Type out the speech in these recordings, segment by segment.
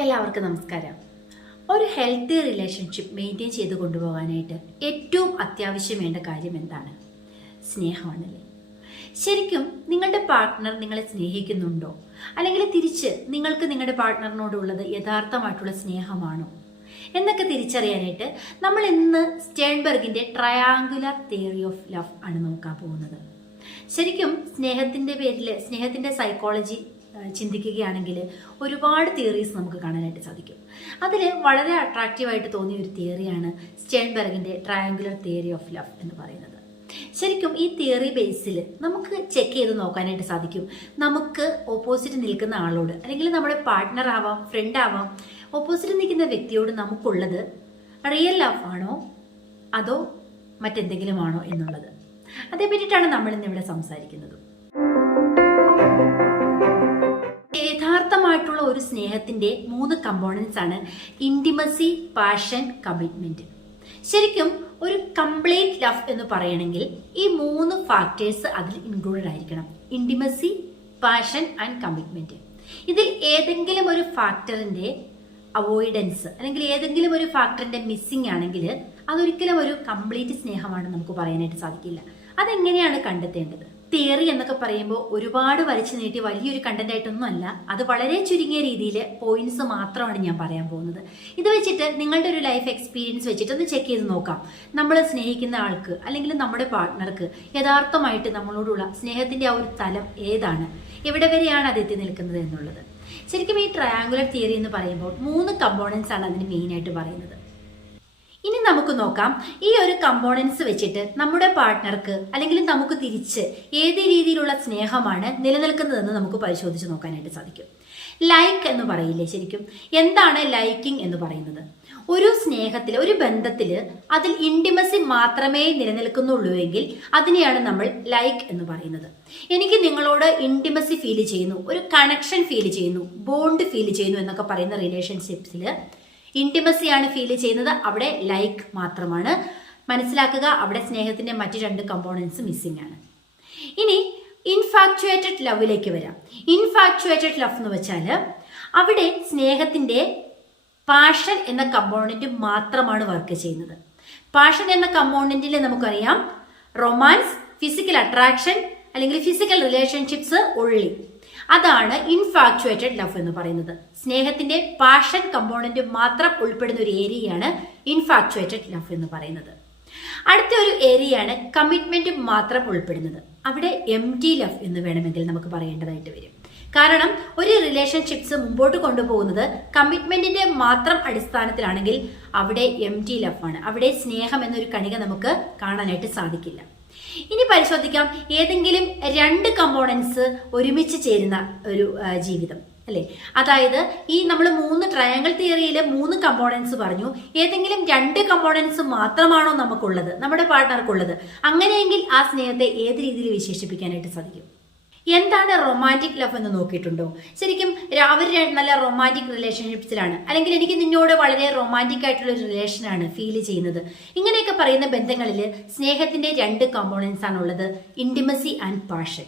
എല്ലാവർക്കും നമസ്കാരം. ഒരു ഹെൽത്തി റിലേഷൻഷിപ്പ് മെയിന്റെയിൻ ചെയ്ത് കൊണ്ടുപോകാനായിട്ട് ഏറ്റവും അത്യാവശ്യം വേണ്ട കാര്യം എന്താണ്? സ്നേഹമാണല്ലേ? ശരിക്കും നിങ്ങളുടെ പാർട്ട്ണർ നിങ്ങളെ സ്നേഹിക്കുന്നുണ്ടോ? അല്ലെങ്കിൽ തിരിച്ച് നിങ്ങൾക്ക് നിങ്ങളുടെ പാർട്ട്ണറിനോടുള്ളത് യഥാർത്ഥമായിട്ടുള്ള സ്നേഹമാണോ? എന്നൊക്കെ തിരിച്ചറിയാനായിട്ട് നമ്മൾ ഇന്ന് സ്റ്റേൺബർഗിന്റെ ട്രയാങ്കുലർ തിയറി ഓഫ് ലവ് ആണ് നോക്കാൻ പോകുന്നത്. ശരിക്കും സ്നേഹത്തിന്റെ പേരിൽ സ്നേഹത്തിന്റെ സൈക്കോളജി ചിന്തിക്കുകയാണെങ്കിൽ ഒരുപാട് തിയറീസ് നമുക്ക് കാണാനായിട്ട് സാധിക്കും. അതിൽ വളരെ അട്രാക്റ്റീവായിട്ട് തോന്നിയ ഒരു തിയറിയാണ് സ്റ്റേൺബെർഗിന്റെ ട്രയാങ്കുലർ തിയറി ഓഫ് ലവ് എന്ന് പറയുന്നത്. ശരിക്കും ഈ തിയറി ബേസിൽ നമുക്ക് ചെക്ക് ചെയ്ത് നോക്കാനായിട്ട് സാധിക്കും. നമുക്ക് ഓപ്പോസിറ്റ് നിൽക്കുന്ന ആളോട് അല്ലെങ്കിൽ നമ്മുടെ പാർട്ട്ണർ ആവാം ഫ്രണ്ട് ആവാം ഓപ്പോസിറ്റ് നിൽക്കുന്ന വ്യക്തിയോട് നമുക്കുള്ളത് റിയൽ ലവ് ആണോ അതോ മറ്റെന്തെങ്കിലുമാണോ എന്നുള്ളത്. അതേ പറ്റിയിട്ടാണ് നമ്മൾ ഇന്ന് ഇവിടെ സംസാരിക്കുന്നത്. ഒരു സ്നേഹത്തിന്റെ മൂന്ന് കമ്പോണൻസ് ആണ് ഇന്റിമസി പാഷൻ കമ്മിറ്റ്മെന്റ് ശരിക്കും ഒരു കംപ്ലീറ്റ് ലവ് എന്ന് പറയണമെങ്കിൽ ഈ മൂന്ന് ഫാക്ടേഴ്സ് അതിൽ ഇൻക്ലൂഡഡ് ആയിരിക്കണം. ഇന്റിമസി പാഷൻ ആൻഡ് കമ്മിറ്റ്മെന്റ് ഇതിൽ ഏതെങ്കിലും ഒരു ഫാക്ടറിന്റെ അവോയ്ഡൻസ് അല്ലെങ്കിൽ ഏതെങ്കിലും ഒരു ഫാക്ടറിന്റെ മിസ്സിംഗ് ആണെങ്കിൽ അതൊരിക്കലും ഒരു കംപ്ലീറ്റ് സ്നേഹമാണ് നമുക്ക് പറയാനായിട്ട് സാധിക്കില്ല. അതെങ്ങനെയാണ് കണ്ടെത്തേണ്ടത്? തിയറി എന്നൊക്കെ പറയുമ്പോൾ ഒരുപാട് വലിച്ചു നീട്ടി വലിയൊരു കണ്ടന്റ് ആയിട്ടൊന്നും അല്ല. അത് വളരെ ചുരുങ്ങിയ രീതിയിൽ പോയിന്റ്സ് മാത്രമാണ് ഞാൻ പറയാൻ പോകുന്നത്. ഇത് വെച്ചിട്ട് നിങ്ങളുടെ ഒരു ലൈഫ് എക്സ്പീരിയൻസ് വെച്ചിട്ട് ഒന്ന് ചെക്ക് ചെയ്ത് നോക്കാം. നമ്മൾ സ്നേഹിക്കുന്ന ആൾക്ക് അല്ലെങ്കിൽ നമ്മുടെ പാർട്ട്ണർക്ക് യഥാർത്ഥമായിട്ട് നമ്മളോടുള്ള സ്നേഹത്തിന്റെ ആ ഒരു തലം ഏതാണ്? എവിടെ വരെയാണ് അത് എത്തി നിൽക്കുന്നത് എന്നുള്ളത്. ശരിക്കും ഈ ട്രയാങ്കുലർ തിയറി എന്ന് പറയുമ്പോൾ മൂന്ന് കമ്പോണൻസ് ആണ് അതിന് മെയിനായിട്ട് പറയുന്നത്. ഇനി നമുക്ക് നോക്കാം. ഈ ഒരു കമ്പോണൻസ് വെച്ചിട്ട് നമ്മുടെ പാർട്ട്ണർക്ക് അല്ലെങ്കിൽ നമുക്ക് തിരിച്ച് ഏത് രീതിയിലുള്ള സ്നേഹമാണ് നിലനിൽക്കുന്നതെന്ന് നമുക്ക് പരിശോധിച്ച് നോക്കാനായിട്ട് സാധിക്കും. ലൈക്ക് എന്ന് പറയില്ലേ ശരിക്കും? എന്താണ് ലൈക്കിംഗ് എന്ന് പറയുന്നത്? ഒരു സ്നേഹത്തിൽ ഒരു ബന്ധത്തിൽ അതിൽ ഇന്റിമസി മാത്രമേ നിലനിൽക്കുന്നുള്ളൂ എങ്കിൽ അതിനെയാണ് നമ്മൾ ലൈക്ക് എന്ന് പറയുന്നത്. എനിക്ക് നിങ്ങളോട് ഇന്റിമസി ഫീൽ ചെയ്യുന്നു ഒരു കണക്ഷൻ ഫീൽ ചെയ്യുന്നു ബോണ്ട് ഫീൽ ചെയ്യുന്നു എന്നൊക്കെ പറയുന്ന റിലേഷൻഷിപ്സിൽ ഇന്റിമസിയാണ് ഫീൽ ചെയ്യുന്നത്. അവിടെ ലൈക്ക് മാത്രമാണ്. മനസ്സിലാക്കുക അവിടെ സ്നേഹത്തിന്റെ മറ്റു രണ്ട് കമ്പോണൻസ് മിസ്സിംഗ് ആണ്. ഇനി ഇൻഫാക്ച്വേറ്റഡ് ലവിലേക്ക് വരാം. ഇൻഫാക്ച്വേറ്റഡ് ലവ് എന്ന് വെച്ചാൽ അവിടെ സ്നേഹത്തിന്റെ പാഷൻ എന്ന കമ്പോണന്റ് മാത്രമാണ് വർക്ക് ചെയ്യുന്നത്. പാഷൻ എന്ന കമ്പോണന്റിൽ നമുക്കറിയാം റൊമാൻസ് ഫിസിക്കൽ അട്രാക്ഷൻ അല്ലെങ്കിൽ ഫിസിക്കൽ റിലേഷൻഷിപ്സ് ഉള്ളി അതാണ് ഇൻഫാക്ച്വേറ്റഡ് ലവ് എന്ന് പറയുന്നത്. സ്നേഹത്തിന്റെ പാഷൻ കമ്പോണന്റ് മാത്രം ഉൾപ്പെടുന്ന ഒരു ഏരിയയാണ് ഇൻഫാക്ച്വേറ്റഡ് ലവ് എന്ന് പറയുന്നത്. അടുത്ത ഒരു ഏരിയയാണ് കമ്മിറ്റ്മെന്റ് മാത്രം ഉൾപ്പെടുന്നത്. അവിടെ എം ടി ലവ് എന്ന് വേണമെങ്കിൽ നമുക്ക് പറയേണ്ടതായിട്ട് വരും. കാരണം ഒരു റിലേഷൻഷിപ്സ് മുമ്പോട്ട് കൊണ്ടുപോകുന്നത് കമ്മിറ്റ്മെന്റിന്റെ മാത്രം അടിസ്ഥാനത്തിലാണെങ്കിൽ അവിടെ എം ടി ലവ് ആണ്. അവിടെ സ്നേഹം എന്നൊരു കണിക നമുക്ക് കാണാനായിട്ട് സാധിക്കില്ല. ഇനി പരിശോധിക്കാം ഏതെങ്കിലും രണ്ട് കമ്പോണൻസ് ഒരുമിച്ച് ചേരുന്ന ഒരു ജീവിതം അല്ലേ? അതായത് ഈ നമ്മൾ മൂന്ന് ട്രയാങ്കിൾ തിയറിയിൽ മൂന്ന് കമ്പോണൻസ് പറഞ്ഞു. ഏതെങ്കിലും രണ്ട് കമ്പോണൻസ് മാത്രമാണോ നമുക്കുള്ളത് നമ്മുടെ പാർട്ട്ണർക്കുള്ളത് അങ്ങനെയെങ്കിൽ ആ സ്നേഹത്തെ ഏത് രീതിയിൽ വിശേഷിപ്പിക്കാനായിട്ട് സാധിക്കും? എന്താണ് റൊമാന്റിക് ലവ് എന്ന് നോക്കിയിട്ടുണ്ടോ? ശരിക്കും അവർ നല്ല റൊമാന്റിക് റിലേഷൻഷിപ്സിലാണ് അല്ലെങ്കിൽ എനിക്ക് നിന്നോട് വളരെ റൊമാന്റിക് ആയിട്ടുള്ള ഒരു റിലേഷനാണ് ഫീൽ ചെയ്യുന്നത്. ഇങ്ങനെയൊക്കെ പറയുന്ന ബന്ധങ്ങളിൽ സ്നേഹത്തിന്റെ രണ്ട് കമ്പോണൻസ് ആണുള്ളത് ഇന്റിമസി ആൻഡ് പാഷൻ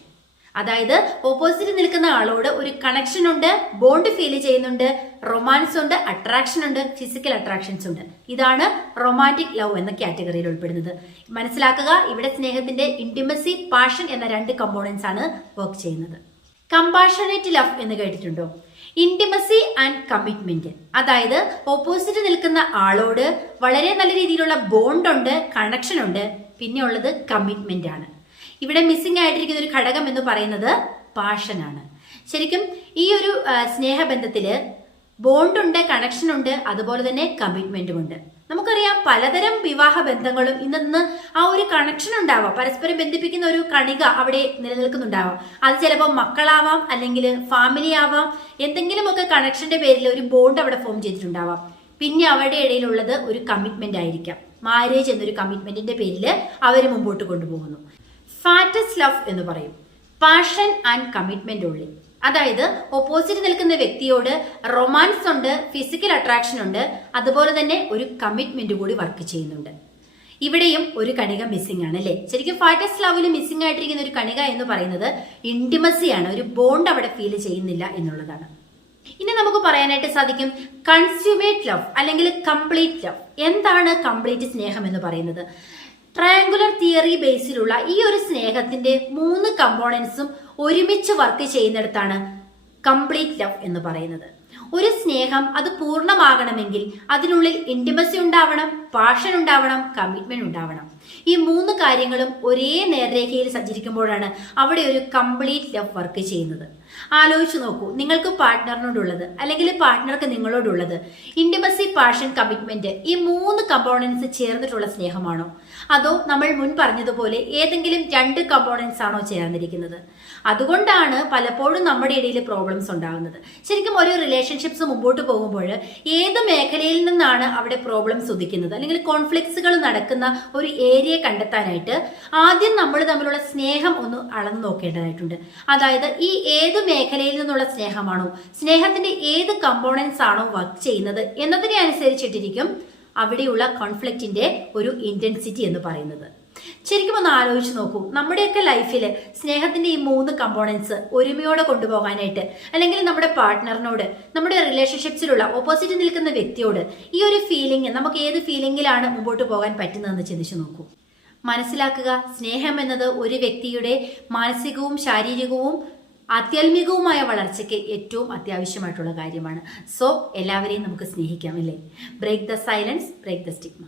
അതായത് ഓപ്പോസിറ്റ് നിൽക്കുന്ന ആളോട് ഒരു കണക്ഷൻ ഉണ്ട് ബോണ്ട് ഫീൽ ചെയ്യുന്നുണ്ട് റൊമാൻസ് ഉണ്ട് അട്രാക്ഷൻ ഉണ്ട് ഫിസിക്കൽ അട്രാക്ഷൻസ് ഉണ്ട്. ഇതാണ് റൊമാന്റിക് ലവ് എന്ന കാറ്റഗറിയിൽ ഉൾപ്പെടുന്നത്. മനസ്സിലാക്കുക ഇവിടെ സ്നേഹത്തിന്റെ ഇന്റിമസി പാഷൻ എന്ന രണ്ട് കമ്പോണൻസ് ആണ് വർക്ക് ചെയ്യുന്നത്. കമ്പാഷണേറ്റ് ലവ് എന്ന് കേട്ടിട്ടുണ്ടോ? ഇന്റിമസി ആൻഡ് കമ്മിറ്റ്മെന്റ് അതായത് ഓപ്പോസിറ്റ് നിൽക്കുന്ന ആളോട് വളരെ നല്ല രീതിയിലുള്ള ബോണ്ട് ഉണ്ട് കണക്ഷൻ ഉണ്ട് പിന്നെ ഉള്ളത് കമ്മിറ്റ്മെന്റ് ആണ്. ഇവിടെ മിസ്സിംഗ് ആയിട്ടിരിക്കുന്ന ഒരു ഘടകം എന്ന് പറയുന്നത് പാഷനാണ്. ശരിക്കും ഈ ഒരു സ്നേഹബന്ധത്തിൽ ബോണ്ടുണ്ട് ഉണ്ട് അതുപോലെ തന്നെ കമ്മിറ്റ്മെന്റും ഉണ്ട്. നമുക്കറിയാം പലതരം വിവാഹ ബന്ധങ്ങളും ഇന്ന് ആ ഒരു കണക്ഷൻ ഉണ്ടാവാം. പരസ്പരം ബന്ധിപ്പിക്കുന്ന ഒരു കണിക അവിടെ നിലനിൽക്കുന്നുണ്ടാവാം. അത് ചിലപ്പോൾ മക്കളാവാം അല്ലെങ്കിൽ ഫാമിലി ആവാം എന്തെങ്കിലുമൊക്കെ കണക്ഷന്റെ പേരിൽ ഒരു ബോണ്ട് അവിടെ ഫോം ചെയ്തിട്ടുണ്ടാവാം. പിന്നെ അവരുടെ ഇടയിലുള്ളത് ഒരു കമ്മിറ്റ്മെന്റ് ആയിരിക്കാം. മാരേജ് എന്നൊരു കമ്മിറ്റ്മെന്റിന്റെ പേരിൽ അവർ മുമ്പോട്ട് കൊണ്ടുപോകുന്നു. ഫാറ്റസ് ലവ് എന്ന് പറയും. പാഷൻ ആൻഡ് കമ്മിറ്റ്മെന്റ് ഉള്ളി. അതായത് ഓപ്പോസിറ്റ് നിൽക്കുന്ന വ്യക്തിയോട് റൊമാൻസ് ഉണ്ട് ഫിസിക്കൽ അട്രാക്ഷൻ ഉണ്ട് അതുപോലെ തന്നെ ഒരു കമ്മിറ്റ്മെന്റ് കൂടി വർക്ക് ചെയ്യുന്നുണ്ട്. ഇവിടെയും ഒരു കണിക മിസ്സിംഗ് ആണ് അല്ലേ ശരിക്കും ഫാറ്റസ് ലവിൽ മിസ്സിംഗ് ആയിട്ടിരിക്കുന്ന ഒരു കണിക എന്ന് പറയുന്നത് ഇന്റിമസിയാണ് ഒരു ബോണ്ട് അവിടെ ഫീൽ ചെയ്യുന്നില്ല എന്നുള്ളതാണ്. ഇനി നമുക്ക് പറയാനായിട്ട് സാധിക്കും കൺസ്യൂമേറ്റ് ലവ് അല്ലെങ്കിൽ കംപ്ലീറ്റ് ലവ് എന്താണ് കംപ്ലീറ്റ് സ്നേഹം എന്ന് പറയുന്നത്? ട്രയാങ്കുലർ തിയറി ബേസിലുള്ള ഈ ഒരു സ്നേഹത്തിന്റെ മൂന്ന് കമ്പോണൻസും ഒരുമിച്ച് വർക്ക് ചെയ്യുന്നിടത്താണ് കംപ്ലീറ്റ് ലവ് എന്ന് പറയുന്നത്. ഒരു സ്നേഹം അത് പൂർണമാകണമെങ്കിൽ അതിനുള്ളിൽ ഇന്റിമസി ഉണ്ടാവണം പാഷൻ ഉണ്ടാവണം കമ്മിറ്റ്മെന്റ് ഉണ്ടാവണം. ഈ മൂന്ന് കാര്യങ്ങളും ഒരേ നേർരേഖയിൽ സഞ്ചരിക്കുമ്പോഴാണ് അവിടെ ഒരു കംപ്ലീറ്റ് ലവ് വർക്ക് ചെയ്യുന്നത്. ആലോചിച്ചു നോക്കൂ നിങ്ങൾക്ക് പാർട്ട്ണറിനോടുള്ളത് അല്ലെങ്കിൽ പാർട്ട്ണർക്ക് നിങ്ങളോടുള്ളത് ഇന്റിമസി പാഷൻ കമ്മിറ്റ്മെന്റ് ഈ മൂന്ന് കമ്പോണൻസ് ചേർന്നിട്ടുള്ള സ്നേഹമാണോ? അതോ നമ്മൾ മുൻ പറഞ്ഞതുപോലെ ഏതെങ്കിലും രണ്ട് കമ്പോണൻസ് ആണോ ചേർന്നിരിക്കുന്നത് അതുകൊണ്ടാണ് പലപ്പോഴും നമ്മുടെ ഇടയിൽ പ്രോബ്ലംസ് ഉണ്ടാകുന്നത്. ശരിക്കും ഒരു റിലേഷൻഷിപ്സ് മുമ്പോട്ട് പോകുമ്പോൾ ഏത് മേഖലയിൽ നിന്നാണ് അവിടെ പ്രോബ്ലംസ് ഉദിക്കുന്നത്? അല്ലെങ്കിൽ കോൺഫ്ലിക്ട്സുകൾ നടക്കുന്ന ഒരു ഏരിയ കണ്ടെത്താനായിട്ട് ആദ്യം നമ്മൾ തമ്മിലുള്ള സ്നേഹം ഒന്ന് അളന്നു നോക്കേണ്ടതായിട്ടുണ്ട്. അതായത് ഈ ഏത് മേഖലയിൽ നിന്നുള്ള സ്നേഹമാണോ സ്നേഹത്തിന്റെ ഏത് കമ്പോണൻസ് ആണോ വർക്ക് ചെയ്യുന്നത് എന്നതിനെ അനുസരിച്ചിട്ടിരിക്കും അവിടെയുള്ള കോൺഫ്ലിക്റ്റിന്റെ ഒരു ഇന്റൻസിറ്റി എന്ന് പറയുന്നത്. ശരിക്കും ഒന്ന് ആലോചിച്ച് നോക്കൂ. നമ്മുടെയൊക്കെ ലൈഫിൽ സ്നേഹത്തിന്റെ ഈ മൂന്ന് കമ്പോണൻസ് ഒരുമയോടെ കൊണ്ടുപോകാനായിട്ട് അല്ലെങ്കിൽ നമ്മുടെ പാർട്ട്ണറിനോട് നമ്മുടെ റിലേഷൻഷിപ്സിലുള്ള ഓപ്പോസിറ്റ് നിൽക്കുന്ന വ്യക്തിയോട് ഈ ഒരു ഫീലിംഗ് നമുക്ക് ഏത് ഫീലിംഗിലാണ് മുമ്പോട്ട് പോകാൻ പറ്റുന്നതെന്ന് ചിന്തിച്ചു നോക്കൂ. മനസ്സിലാക്കുക സ്നേഹം എന്നത് ഒരു വ്യക്തിയുടെ മാനസികവും ശാരീരികവും ആധ്യാത്മികവുമായ വളർച്ചയ്ക്ക് ഏറ്റവും അത്യാവശ്യമായിട്ടുള്ള കാര്യമാണ്. സോ എല്ലാവരെയും നമുക്ക് സ്നേഹിക്കാം അല്ലേ? Break the silence break the stigma